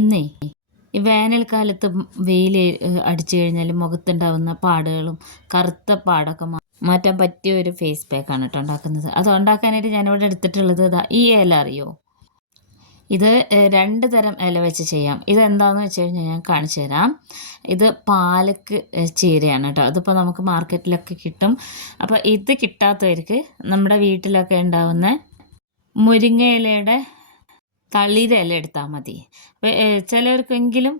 ഇന്നേ ഈ വേനൽക്കാലത്ത് വെയിൽ അടിച്ചു കഴിഞ്ഞാൽ മുഖത്തുണ്ടാവുന്ന പാടുകളും കറുത്ത പാടൊക്കെ മാറ്റാൻ പറ്റിയ ഒരു ഫേസ് പാക്കാണ് കേട്ടോ ഉണ്ടാക്കുന്നത്. അത് ഉണ്ടാക്കാനായിട്ട് ഞാനിവിടെ എടുത്തിട്ടുള്ളത് ഈ ഇല അറിയോ? ഇത് രണ്ട് തരം ഇല വെച്ച് ചെയ്യാം. ഇതെന്താണെന്ന് വെച്ച് കഴിഞ്ഞാൽ ഞാൻ കാണിച്ചു തരാം. ഇത് പാലക്ക് ചീരയാണ് കേട്ടോ. അതിപ്പോൾ നമുക്ക് മാർക്കറ്റിലൊക്കെ കിട്ടും. അപ്പോൾ ഇത് കിട്ടാത്തവർക്ക് നമ്മുടെ വീട്ടിലൊക്കെ ഉണ്ടാവുന്ന മുരിങ്ങ ഇലയുടെ തളിരില എടുത്താൽ മതി. അപ്പോൾ ചിലർക്കെങ്കിലും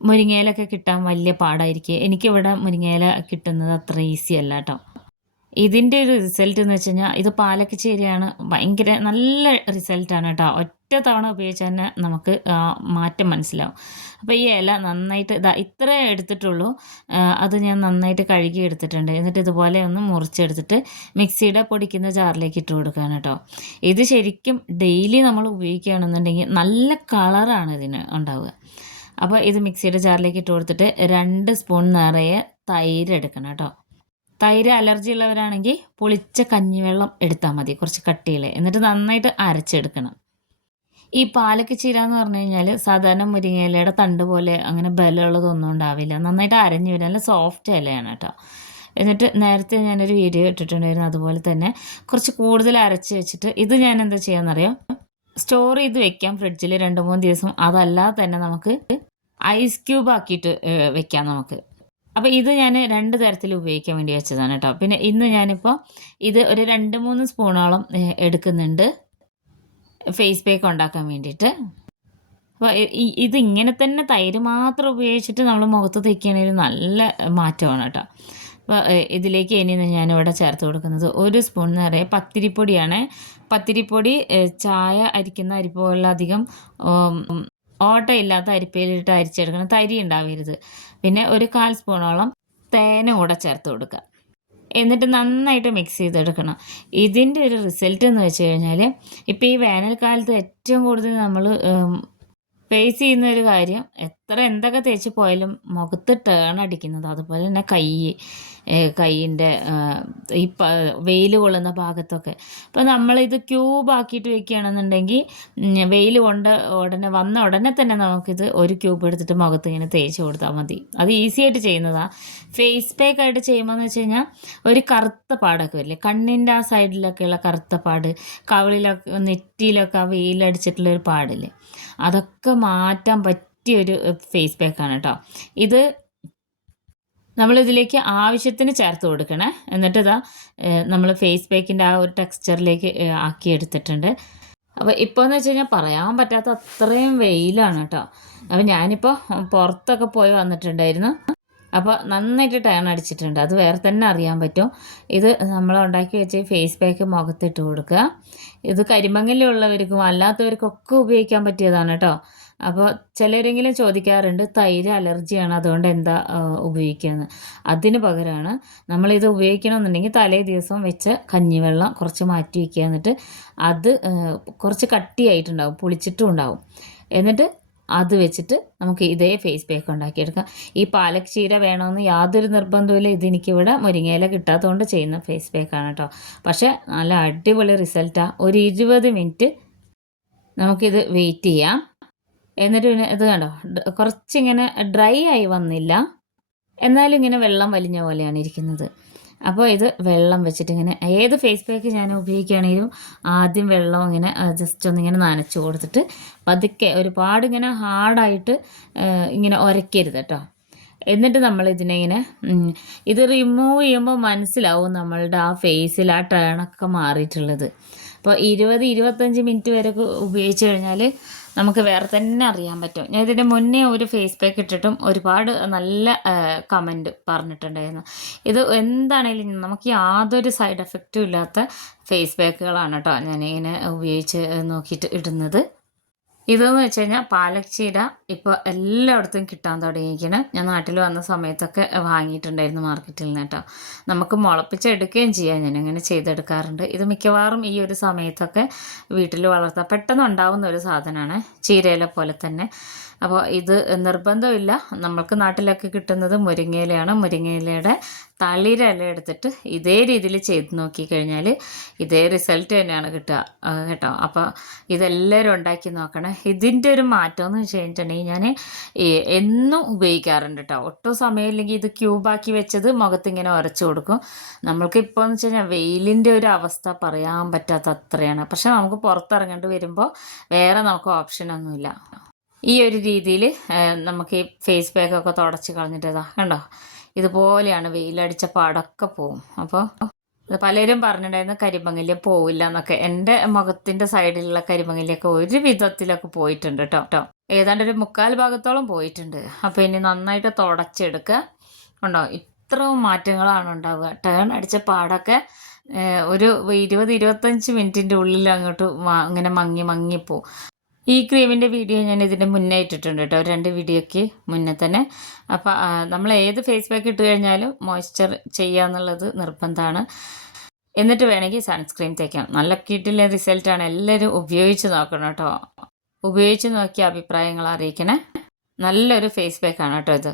മുരിങ്ങയിലൊക്കെ കിട്ടാൻ വലിയ പാടായിരിക്കും. എനിക്കിവിടെ മുരിങ്ങയില കിട്ടുന്നത് അത്ര ഈസി അല്ല കേട്ടോ. ഇതിൻ്റെ ഒരു റിസൾട്ട് എന്ന് വെച്ച് കഴിഞ്ഞാൽ ഇത് പാലക്ക് ചീരയാണ്. ഭയങ്കര നല്ല റിസൾട്ടാണ് കേട്ടോ. ഒറ്റ തവണ ഉപയോഗിച്ചാൽ തന്നെ നമുക്ക് മാറ്റം മനസ്സിലാവും. അപ്പോൾ ഈ ഇല നന്നായിട്ട് ഇത്രേ എടുത്തിട്ടുള്ളൂ. അത് ഞാൻ നന്നായിട്ട് കഴുകി എടുത്തിട്ടുണ്ട്. എന്നിട്ട് ഇതുപോലെ ഒന്ന് മുറിച്ചെടുത്തിട്ട് മിക്സിയുടെ പൊടിക്കുന്ന ജാറിലേക്ക് ഇട്ട് കൊടുക്കുകയാണ് കേട്ടോ. ഇത് ശരിക്കും ഡെയിലി നമ്മൾ ഉപയോഗിക്കുകയാണെന്നുണ്ടെങ്കിൽ നല്ല കളറാണ് ഇതിന് ഉണ്ടാവുക. അപ്പോൾ ഇത് മിക്സിയുടെ ജാറിലേക്ക് ഇട്ട് കൊടുത്തിട്ട് 2 സ്പൂൺ നിറയെ തൈര് എടുക്കണം കേട്ടോ. തൈര് അലർജി ഉള്ളവരാണെങ്കിൽ പുളിച്ച കഞ്ഞിവെള്ളം എടുത്താൽ മതി, കുറച്ച് കട്ടിയിൽ. എന്നിട്ട് നന്നായിട്ട് അരച്ചെടുക്കണം. ഈ പാലക്ക് ചീര എന്ന് പറഞ്ഞു കഴിഞ്ഞാൽ സാധാരണ മുരിങ്ങയിലയുടെ തണ്ട് പോലെ അങ്ങനെ ബലമുള്ളതൊന്നും ഉണ്ടാവില്ല. നന്നായിട്ട് അരഞ്ഞു വരും, നല്ല സോഫ്റ്റ് ഇലയാണ് കേട്ടോ. എന്നിട്ട് നേരത്തെ ഞാനൊരു വീഡിയോ ഇട്ടിട്ടുണ്ടായിരുന്നു, അതുപോലെ തന്നെ കുറച്ച് കൂടുതൽ അരച്ച് വെച്ചിട്ട് ഇത് ഞാൻ എന്താ ചെയ്യാമെന്നറിയാം, സ്റ്റോർ ചെയ്ത് വെക്കാം ഫ്രിഡ്ജിൽ 2-3 ദിവസം. അതല്ലാതെ തന്നെ നമുക്ക് ഐസ് ക്യൂബ് ആക്കിയിട്ട് വെക്കാം നമുക്ക്. അപ്പോൾ ഇത് ഞാൻ 2 തരത്തിൽ ഉപയോഗിക്കാൻ വേണ്ടി വെച്ചതാണ് കേട്ടോ. പിന്നെ ഇന്ന് ഞാനിപ്പോൾ ഇത് ഒരു 2-3 സ്പൂണോളം എടുക്കുന്നുണ്ട് ഫേസ് പാക്ക് ഉണ്ടാക്കാൻ വേണ്ടിയിട്ട്. അപ്പോൾ ഇതിങ്ങനെ തന്നെ തൈര് മാത്രം ഉപയോഗിച്ചിട്ട് നമ്മൾ മുഖത്ത് തേക്കുകയാണെങ്കിൽ നല്ല മാറ്റമാണ് കേട്ടോ. അപ്പോൾ ഇതിലേക്ക് ഇനി ഞാനിവിടെ ചേർത്ത് കൊടുക്കുന്നത് 1 സ്പൂൺ നിറയെ പത്തിരിപ്പൊടിയാണ്. പത്തിരിപ്പൊടി ചായ അരിക്കുന്ന അരിപ്പ പോലെ അധികം ഓട്ടയില്ലാത്ത അരിപ്പയിലിട്ട് അരിച്ചെടുക്കണം, തരി ഉണ്ടാവരുത്. പിന്നെ ഒരു 1/4 സ്പൂണോളം തേന കൂടെ ചേർത്ത് കൊടുക്കുക. എന്നിട്ട് നന്നായിട്ട് മിക്സ് ചെയ്തെടുക്കണം. ഇതിൻ്റെ ഒരു റിസൾട്ട് എന്ന് വെച്ച് കഴിഞ്ഞാൽ ഇപ്പോൾ ഈ വേനൽക്കാലത്ത് ഏറ്റവും കൂടുതൽ നമ്മൾ ഫേസ് ചെയ്യുന്ന ഒരു കാര്യം, എന്തൊക്കെ തേച്ച് പോയാലും മുഖത്ത് ടേൺ അടിക്കുന്നത്. അതുപോലെ തന്നെ കൈയിൻ്റെ ഈ വെയിൽ കൊള്ളുന്ന ഭാഗത്തൊക്കെ. അപ്പോൾ നമ്മളിത് ക്യൂബാക്കിയിട്ട് വെക്കുകയാണെന്നുണ്ടെങ്കിൽ വെയിൽ കൊണ്ട് വന്ന ഉടനെ തന്നെ നമുക്കിത് ഒരു ക്യൂബ് എടുത്തിട്ട് മുഖത്ത് ഇങ്ങനെ തേച്ച് കൊടുത്താൽ മതി. അത് ഈസി ആയിട്ട് ചെയ്യുന്നതാണ്. ഫേസ് പാക്ക് ആയിട്ട് ചെയ്യുമ്പോൾ എന്ന് വെച്ച് കഴിഞ്ഞാൽ ഒരു കറുത്ത പാടൊക്കെ വരില്ലേ, കണ്ണിൻ്റെ ആ സൈഡിലൊക്കെയുള്ള കറുത്ത പാട്, കവിളിലൊക്കെ നെറ്റിയിലൊക്കെ ആ വെയിലടിച്ചിട്ടുള്ളൊരു പാടില്ലേ, അതൊക്കെ മാറ്റാൻ പറ്റിയൊരു ഫേസ് പാക്കാണ് കേട്ടോ. ഇത് നമ്മളിതിലേക്ക് ആവശ്യത്തിന് ചേർത്ത് കൊടുക്കണേ. എന്നിട്ട് നമ്മൾ ഫേസ് പാക്കിൻ്റെ ആ ഒരു ടെക്സ്ചറിലേക്ക് ആക്കി എടുത്തിട്ടുണ്ട്. അപ്പോൾ ഇപ്പോൾ എന്ന് വെച്ച് കഴിഞ്ഞാൽ പറയാൻ പറ്റാത്ത അത്രയും വെയിലാണ് കേട്ടോ. അപ്പോൾ ഞാനിപ്പോൾ പുറത്തൊക്കെ പോയി വന്നിട്ടുണ്ടായിരുന്നു. അപ്പോൾ നന്നായിട്ട് ടേൺ അടിച്ചിട്ടുണ്ട്, അത് വേറെ തന്നെ അറിയാൻ പറ്റും. ഇത് നമ്മൾ ഉണ്ടാക്കി വെച്ച് ഫേസ് പാക്ക് മുഖത്തിട്ട് കൊടുക്കുക. ഇത് കരിമങ്ങലുള്ളവർക്കും അല്ലാത്തവർക്കൊക്കെ ഉപയോഗിക്കാൻ പറ്റിയതാണ് കേട്ടോ. അപ്പോൾ ചിലരെങ്കിലും ചോദിക്കാറുണ്ട് തൈര് അലർജിയാണ് അതുകൊണ്ട് എന്താ ഉപയോഗിക്കുകയെന്ന്. അതിന് പകരമാണ് നമ്മളിത് ഉപയോഗിക്കണമെന്നുണ്ടെങ്കിൽ തലേ ദിവസം വെച്ച കഞ്ഞിവെള്ളം കുറച്ച് മാറ്റി വയ്ക്കുക. എന്നിട്ട് അത് കുറച്ച് കട്ടിയായിട്ടുണ്ടാവും, പുളിച്ചിട്ടും ഉണ്ടാവും. എന്നിട്ട് അത് വെച്ചിട്ട് നമുക്ക് ഇതേ ഫേസ് പാക്ക് ഉണ്ടാക്കിയെടുക്കാം. ഈ പാലക് ചീര വേണമെന്ന് യാതൊരു നിർബന്ധമില്ല. ഇതെനിക്കിവിടെ മുരിങ്ങയില കിട്ടാത്തതുകൊണ്ട് ചെയ്യുന്ന ഫേസ് പാക്കാണ് കേട്ടോ. പക്ഷേ നല്ല അടിപൊളി റിസൾട്ടാണ്. ഒരു 20 മിനിറ്റ് നമുക്കിത് വെയിറ്റ് ചെയ്യാം. എന്നിട്ട് പിന്നെ ഇത് കണ്ടോ, കുറച്ചിങ്ങനെ ഡ്രൈ ആയി വന്നില്ല, എന്നാലും ഇങ്ങനെ വെള്ളം വലിഞ്ഞ പോലെയാണ് ഇരിക്കുന്നത്. അപ്പോൾ ഇത് വെള്ളം വെച്ചിട്ട് ഇങ്ങനെ ഏത് ഫേസ് പാക്ക് ഞാൻ ഉപയോഗിക്കുകയാണെങ്കിലും ആദ്യം വെള്ളം ഇങ്ങനെ ജസ്റ്റ് ഒന്നിങ്ങനെ നനച്ച് കൊടുത്തിട്ട് പതുക്കെ, ഒരുപാട് ഇങ്ങനെ ഹാർഡായിട്ട് ഇങ്ങനെ ഉരയ്ക്കരുത് കേട്ടോ. എന്നിട്ട് നമ്മൾ ഇതിനെ ഇത് റിമൂവ് ചെയ്യുമ്പോൾ മനസ്സിലാവും നമ്മളുടെ ആ ഫേസിൽ ആ ടേണൊക്കെ മാറിയിട്ടുള്ളത്. അപ്പോൾ 20-25 മിനിറ്റ് വരെ ഉപയോഗിച്ച് കഴിഞ്ഞാൽ നമുക്ക് വേറെ തന്നെ അറിയാൻ പറ്റും. ഞാൻ ഇതിൻ്റെ മുന്നേ ഒരു ഫേസ് പാക്ക് ഇട്ടിട്ടും ഒരുപാട് നല്ല കമൻറ്റ് പറഞ്ഞിട്ടുണ്ടായിരുന്നു. ഇത് എന്താണേലും നമുക്ക് യാതൊരു സൈഡ് എഫക്റ്റും ഇല്ലാത്ത ഫേസ് പാക്കുകളാണ് കേട്ടോ ഞാനിങ്ങനെ ഉപയോഗിച്ച് നോക്കിയിട്ട് ഇടുന്നത്. ഇതെന്ന് വെച്ച് കഴിഞ്ഞാൽ പാലക് ചീര ഇപ്പോൾ എല്ലായിടത്തും കിട്ടാൻ തുടങ്ങിയിരിക്കണം. ഞാൻ നാട്ടിൽ വന്ന സമയത്തൊക്കെ വാങ്ങിയിട്ടുണ്ടായിരുന്നു മാർക്കറ്റിൽ നിന്ന് കേട്ടോ. നമുക്ക് മുളപ്പിച്ചെടുക്കുകയും ചെയ്യാം, ഞാനങ്ങനെ ചെയ്തെടുക്കാറുണ്ട്. ഇത് മിക്കവാറും ഈ ഒരു സമയത്തൊക്കെ വീട്ടിൽ വളർത്താൻ പെട്ടെന്ന് ഉണ്ടാവുന്ന ഒരു സാധനമാണ്, ചീരയില പോലെ തന്നെ. അപ്പോൾ ഇത് നിർബന്ധമില്ല. നമ്മൾക്ക് നാട്ടിലൊക്കെ കിട്ടുന്നത് മുരിങ്ങയിലയാണ്. മുരിങ്ങയിലയുടെ തളിരില എടുത്തിട്ട് ഇതേ രീതിയിൽ ചെയ്ത് നോക്കിക്കഴിഞ്ഞാൽ ഇതേ റിസൾട്ട് തന്നെയാണ് കിട്ടുക കേട്ടോ. അപ്പോൾ ഇതെല്ലാവരും ഉണ്ടാക്കി നോക്കണേ. ഇതിൻ്റെ ഒരു മാറ്റം എന്ന് വെച്ച് കഴിഞ്ഞിട്ടുണ്ടെങ്കിൽ ഞാൻ എന്നും ഉപയോഗിക്കാറുണ്ട് കേട്ടോ. ഒട്ടും സമയമില്ലെങ്കിൽ ഇത് ക്യൂബാക്കി വെച്ചത് മുഖത്തിങ്ങനെ ഉരച്ചു കൊടുക്കും. നമ്മൾക്ക് ഇപ്പോൾ എന്ന് വെച്ച് കഴിഞ്ഞാൽ വെയിലിൻ്റെ ഒരു അവസ്ഥ പറയാൻ പറ്റാത്ത അത്രയാണ്. പക്ഷെ നമുക്ക് പുറത്തിറങ്ങേണ്ടി വരുമ്പോൾ വേറെ നമുക്ക് ഓപ്ഷനൊന്നുമില്ല. ഈ ഒരു രീതിയിൽ നമുക്ക് ഈ ഫേസ് പാക്കൊക്കെ തുടച്ച് കളഞ്ഞിട്ട് കണ്ടോ, ഇതുപോലെയാണ് വെയിലടിച്ച പാടൊക്കെ പോവും. അപ്പോൾ പലരും പറഞ്ഞിട്ടുണ്ടായിരുന്നു കരിമങ്ങല്യം പോവില്ല എന്നൊക്കെ. എൻ്റെ മുഖത്തിൻ്റെ സൈഡിലുള്ള കരിമങ്ങല്യൊക്കെ ഒരു വിധത്തിലൊക്കെ പോയിട്ടുണ്ട് കേട്ടോ. ഏതാണ്ട് ഒരു 3/4 ഭാഗത്തോളം പോയിട്ടുണ്ട്. അപ്പോൾ ഇനി നന്നായിട്ട് തുടച്ചെടുക്കുക. ഉണ്ടോ, ഇത്രയും മാറ്റങ്ങളാണ് ഉണ്ടാവുക. ടേൺ അടിച്ച പാടൊക്കെ ഒരു 20-25 മിനിറ്റിൻ്റെ ഉള്ളിൽ അങ്ങോട്ട് ഇങ്ങനെ മങ്ങിപ്പോവും. ഈ ക്രീമിൻ്റെ വീഡിയോ ഞാൻ ഇതിൻ്റെ മുന്നേ ഇട്ടിട്ടുണ്ട് കേട്ടോ, 2 വീഡിയോയ്ക്ക് മുന്നേ തന്നെ. അപ്പോൾ നമ്മൾ ഏത് ഫേസ് പാക്ക് ഇട്ട് കഴിഞ്ഞാലും മോയ്സ്ചർ ചെയ്യുക എന്നുള്ളത് നിർബന്ധമാണ്. എന്നിട്ട് വേണമെങ്കിൽ സൺസ്ക്രീൻ തേക്കാം. നല്ല കിട്ടില്ല റിസൾട്ടാണ്. എല്ലാവരും ഉപയോഗിച്ച് നോക്കണം കേട്ടോ. ഉപയോഗിച്ച് നോക്കിയ അഭിപ്രായങ്ങൾ അറിയിക്കണേ. നല്ലൊരു ഫേസ് പാക്കാണ് കേട്ടോ ഇത്.